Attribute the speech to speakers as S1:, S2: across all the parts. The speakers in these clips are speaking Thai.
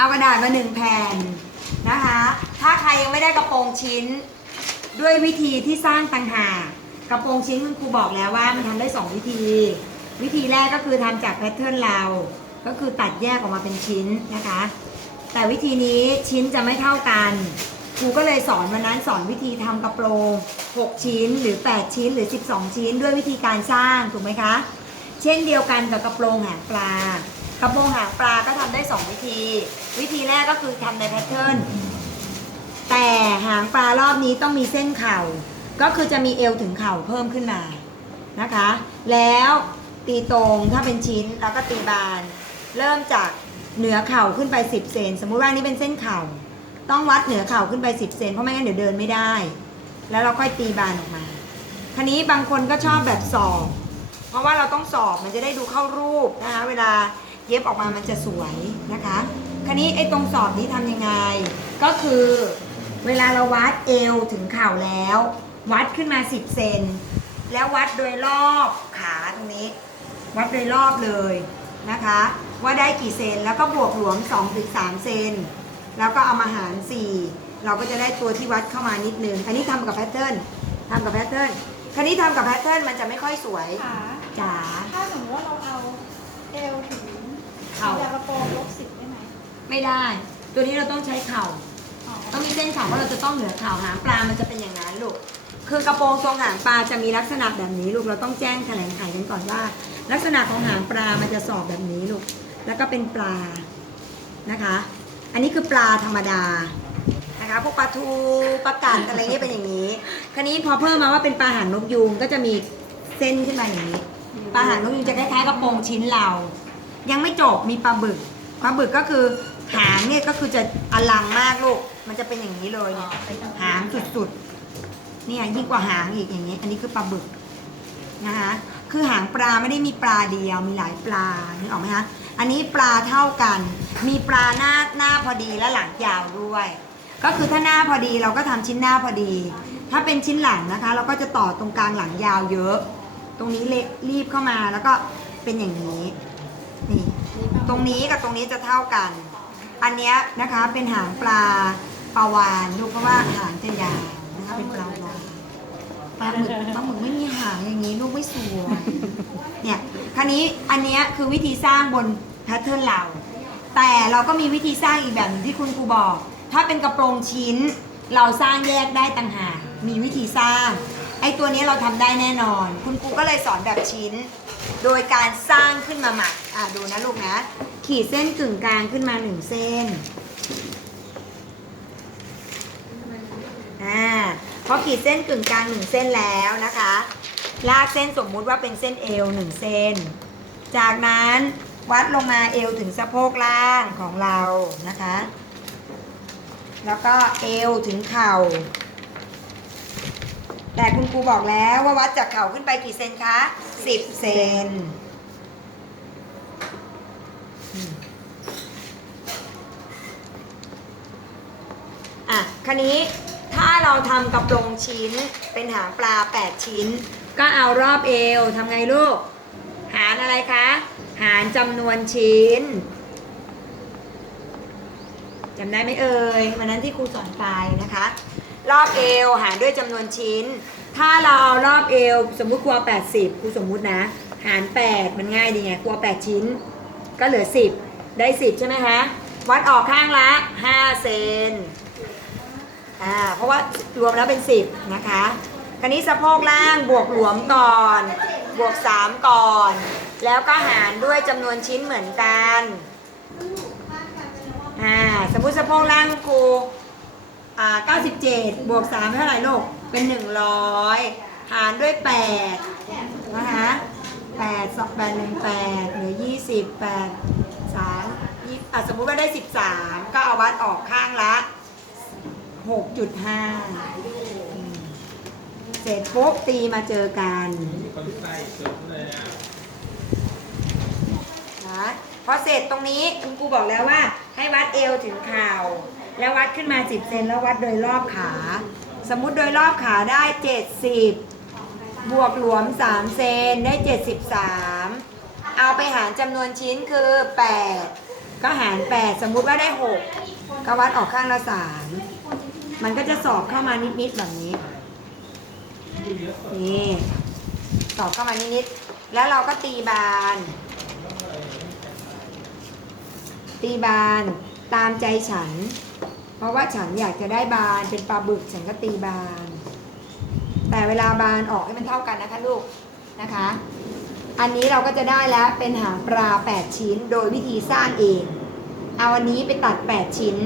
S1: เอากระดาษมาหนึ่งแผ่นนะคะ ถ้าใครยังไม่ได้กระโปรงชิ้น ด้วยวิธีที่สร้างต่างหากกระโปรงชิ้นคุณครูบอกแล้วว่ามันทำได้สองวิธี วิธีแรกก็คือทำจากแพทเทิร์นเรา ก็คือตัดแยกออกมาเป็นชิ้นนะคะ แต่วิธีนี้ชิ้นจะไม่เท่ากันครูก็เลยสอนวันนั้นสอนวิธีทำกระโปรง 6 ชิ้นหรือ 8 ชิ้นหรือ 12 ชิ้น ด้วยวิธีการสร้างถูกไหมคะ เช่นเดียวกันกับกระโปรงหางปลากระโปรงหางปลา ทำได้2วิธี วิธีแรกก็คือทำในแพทเทิร์นแต่หางปลารอบนี้ต้องมีเส้นเข่า ก็คือจะมีเอวถึงเข่าเพิ่มขึ้นมานะคะ แล้วตีตรงถ้าเป็นชิ้นแล้วก็ตีบาน เริ่มจากเหนือเข่าขึ้นไป 10 เซนสมมุติว่านี่เป็นเส้นเข่า ต้องวัดเหนือเข่าขึ้นไป 10 เซนเพราะไม่งั้นเดี๋ยวเดินไม่ได้ แล้วเราค่อยตีบานออกมาคันนี้บางคนก็ชอบแบบสอบ เพราะว่าเราต้องสอบมันจะได้ดูเข้ารูปนะคะเวลา เย็บออกมามันจะสวยนะคะคันนี้ไอ้ตรงสอบนี้ทำยังไง ก็คือเวลาเราวัดเอวถึงเข่าแล้ว วัดขึ้นมา 10 เซนแล้ววัดโดยรอบขาตรงนี้ วัดโดยรอบเลยนะคะ ว่าได้กี่เซนแล้วก็บวกหลวม2ถึง3เซนแล้วก็เอามาหาร 4 เราก็จะได้ตัวที่วัดเข้ามานิดนึงอันนี้ทำกับแพทเทิร์นทำกับแพทเทิร์นคันนี้ทำกับแพทเทิร์นมันจะไม่ค่อยสวย
S2: ขา
S1: จ๋า
S2: ถ้าสมมติว่าเราเอาเอวถึง
S1: เข่า
S2: แบบกระโปรงลบสิบได้ไหม
S1: ไม่ได้ ตัวนี้เราต้องใช้เข่า
S2: อ๋อ
S1: ต้องมีเส้นเข่าเพราะเราจะต้องเหนือเข่าหางปลา มันจะเป็นอย่างนั้นลูก คือกระโปรงทรงหางปลาจะมีลักษณะแบบนี้ลูก เราต้องแจ้งแถลงไขกันก่อนว่า ลักษณะของหางปลา มันจะสอบแบบนี้ลูก แล้วก็เป็นปลา นะคะ อันนี้คือปลาธรรมดา นะคะ พวกปลาทูปลากัดอะไรเงี้ยเป็นอย่างนี้ คราวนี้พอเพิ่มมาว่าเป็นปลาหางนกยูงก็จะมีเส้นขึ้นมาอย่างนี้ ปลาหางนกยูงจะคล้ายๆกระโปรงชิ้นเรา ยังไม่จบมีปลาบึกปลาบึกก็คือหางเนี่ยก็คือจะอลังมากลูก มันจะเป็นอย่างนี้เลยเนี่ยหางสุดๆเนี่ยยิ่งกว่าหางอีกอย่างนี้ อันนี้คือปลาบึกนะคะคือหางปลาไม่ได้มีปลาเดียวมีหลายปลานึกออกไหมคะอันนี้ปลาเท่ากัน มีปลาหน้าหน้าพอดีและหลังยาวด้วย ก็คือถ้าหน้าพอดีเราก็ทำชิ้นหน้าพอดี ถ้าเป็นชิ้นหลังนะคะ เราก็จะต่อตรงกลางหลังยาวเยอะ ตรงนี้เล็กรีบเข้ามาแล้วก็เป็นอย่างนี้ นี่ตรงนี้กับตรงนี้จะเท่ากัน อันเนี้ยนะคะเป็นหางปลาปลาวานลูเพราะว่าหางจะยาวนะคะเป็นปลาวานปลาหมึกปลาหมึกไม่มีหางอย่างนี้ลูกไม่สวยเนี่ยคราวนี้อันเนี้ยคือวิธีสร้างบนแพทเทิร์นเรา แต่เราก็มีวิธีสร้างอีกแบบนึงที่คุณครูบอก ถ้าเป็นกระโปรงชิ้น เราสร้างแยกได้ต่างหากมีวิธีสร้างไอ้ตัวนี้เราทำได้แน่นอน คุณครูก็เลยสอนแบบชิ้น โดยการสร้างขึ้นมาใหม่อะดูนะลูกนะ ขีดเส้นกึ่งกลางขึ้นมาหนึ่งเส้นอ่าพอขีดเส้นกึ่งกลางหนึ่งเส้นแล้วนะคะ ลากเส้นสมมุติว่าเป็นเส้นเอวหนึ่งเส้น จากนั้นวัดลงมาเอวถึงสะโพกล่างของเรานะคะ แล้วก็เอวถึงเข่า แต่คุณครูบอกแล้วว่าวัดจากเข่าขึ้นไปกี่เซนคะ10เซนอะคันนี้ถ้าเราทำกระโปรงชิ้นเป็นหางปลา 8 ชิ้น ก็เอารอบเอวทำไงลูก หารอะไรคะ หารจำนวนชิ้นจำได้ไหมเอ่ยวันนั้นที่ครูสอนไปนะคะ รอบเอวหารด้วยจำนวนชิ้น ถ้าเราเอารอบเอวสมมุติครูเอา80ครูสมมุตินะ หาร 8 มันง่ายดีไงครูเอา8ชิ้น ก็เหลือ 10 ได้ 10 ใช่ไหมคะ วัดออกข้างละ 5 เซนอ่าเพราะว่ารวมแล้วเป็น 10 นะคะคราวนี้สะโพกล่างบวกหลวมก่อน บวก 3 ก่อน แล้วก็หารด้วยจำนวนชิ้นเหมือนกันอ่าสมมุติสะโพกล่างครู อ่า97 บวก 3 เท่าไหร่ลูก เป็น 100 หารด้วย 8 นะคะ8 2 8 1 8เหลือ 20 8 3 20อะสมมุติว่าได้ 13 ก็เอาวัดออกข้างละ 6.5 เสร็จปุ๊บตีมาเจอกัน
S3: นใส่สุดเลยอะ
S1: นะพอเสร็จตรงนี้คุณครูบอกแล้วว่าให้วัดเอวถึงเข่า แล้ววัดขึ้นมา 10 เซนแล้ววัดโดยรอบขา สมมุติโดยรอบขาได้ 70 บวกหลวม 3 เซนได้ 73 เอาไปหารจำนวนชิ้นคือ 8 ก็หารแปดสมมุติว่าได้หกก็วัดออกข้างละสามมันก็จะสอบเข้ามานิด ๆ แบบนี้ นี่ สอบเข้ามานิด ๆ แล้วเราก็ตีบาน ตีบานตามใจฉัน เพราะว่าฉันอยากจะได้บานเป็นปลาบึกฉันก็ตีบาน แต่เวลาบานออกให้มันเท่ากันนะคะลูกนะคะ อันนี้เราก็จะได้แล้วเป็นหางปลา 8 ชิ้น โดยวิธีสร้างเอง เอาอันนี้ไปตัด 8 ชิ้น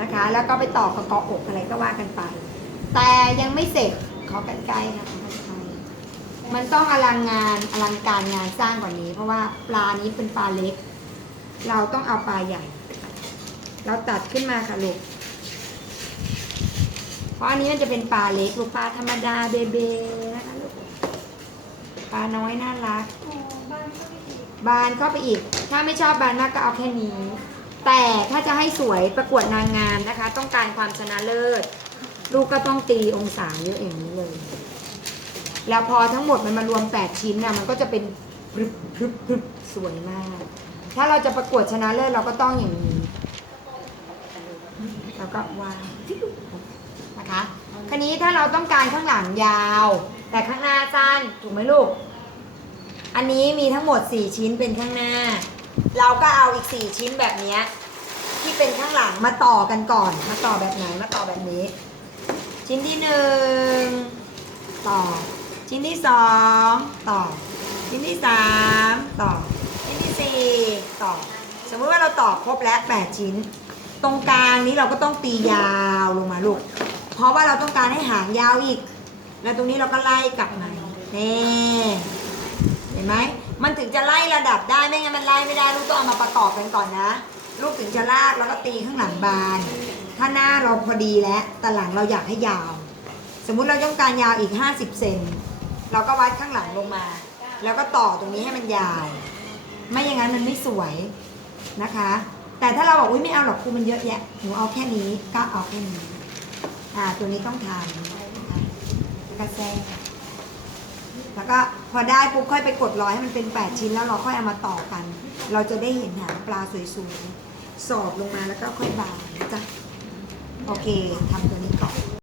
S1: นะคะ แล้วก็ไปต่อกับเกาะอกอะไรก็ว่ากันไป แต่ยังไม่เสร็จขอกันไกลค่ะขอกันไกลมันต้องอลังงานอลังการงานสร้างกว่านี้ เพราะว่าปลานี้เป็นปลาเล็ก เราต้องเอาปลาใหญ่ เราตัดขึ้นมาค่ะลูก เพราะอันนี้มันจะเป็นปลาเล็กลูกปลาธรรมดาเบเบนะคะลูกปลาน้อยน่ารัก
S2: อ๋อบ้านก็ไม่ดี
S1: บานเข้าไปอีก ถ้าไม่ชอบบานมากก็เอาแค่นี้ แต่ถ้าจะให้สวยประกวดนางงามนะคะ ต้องการความชนะเลิศ ลูกก็ต้องตีองศาเยอะอย่างนี้เลย แล้วพอทั้งหมดมันมารวม 8 ชิ้นนะมันก็จะเป็นพรึบพรึบพรึบสวยมาก ถ้าเราจะประกวดชนะเลิศเราก็ต้องอย่างนี้ แล้วก็วางนะ คะคราวนี้ถ้าเราต้องการข้างหลังยาว แต่ข้างหน้าสั้นถูกไหมลูก อันนี้มีทั้งหมด 4 ชิ้นเป็นข้างหน้า เราก็เอาอีก 4 ชิ้นแบบนี้ที่เป็นข้างหลังมาต่อกันก่อน มาต่อแบบไหนมาต่อแบบนี้ ชิ้นที่หนึ่งต่อ ชิ้นที่สองต่อ ชิ้นที่สามต่อ ชิ้นที่สี่ต่อ สมมติว่าเราต่อครบแล้ว 8 ชิ้น ตรงกลางนี้เราก็ต้องตียาวลงมาลูก เพราะว่าเราต้องการให้หางยาวอีก แล้วตรงนี้เราก็ไล่กลับมาเนี่เห็นไหมมันถึงจะไล่ระดับได้ไม่งั้นมันไล่ไม่ได้ลูกต้องเอามาประกอบกันก่อนนะ ลูกถึงจะลากแล้วก็ตีข้างหลังบาน ถ้าหน้าเราพอดีแล้วแต่หลังเราอยากให้ยาว สมมุติเราต้องการยาวอีก 50 เซนเราก็วัดข้างหลังลงมา แล้วก็ต่อตรงนี้ให้มันยาว ไม่อย่างนั้นมันไม่สวยนะคะ แต่ถ้าเราบอกอุ้ยไม่เอาหรอกครูมันเยอะแยะหนูเอาแค่นี้ก็เอาแค่นี้ อ่าตัวนี้ต้องทานกระแซแทกแล้วก็พอได้ปุ๊บค่อยไปกดร้อยให้มันเป็น 8 ชิ้นแล้วเราค่อยเอามาต่อกัน เราจะได้เห็นหางปลาสวยๆสอบลงมาแล้วก็ค่อยบานจ้ะโอเคทำตัวนี้ก่อน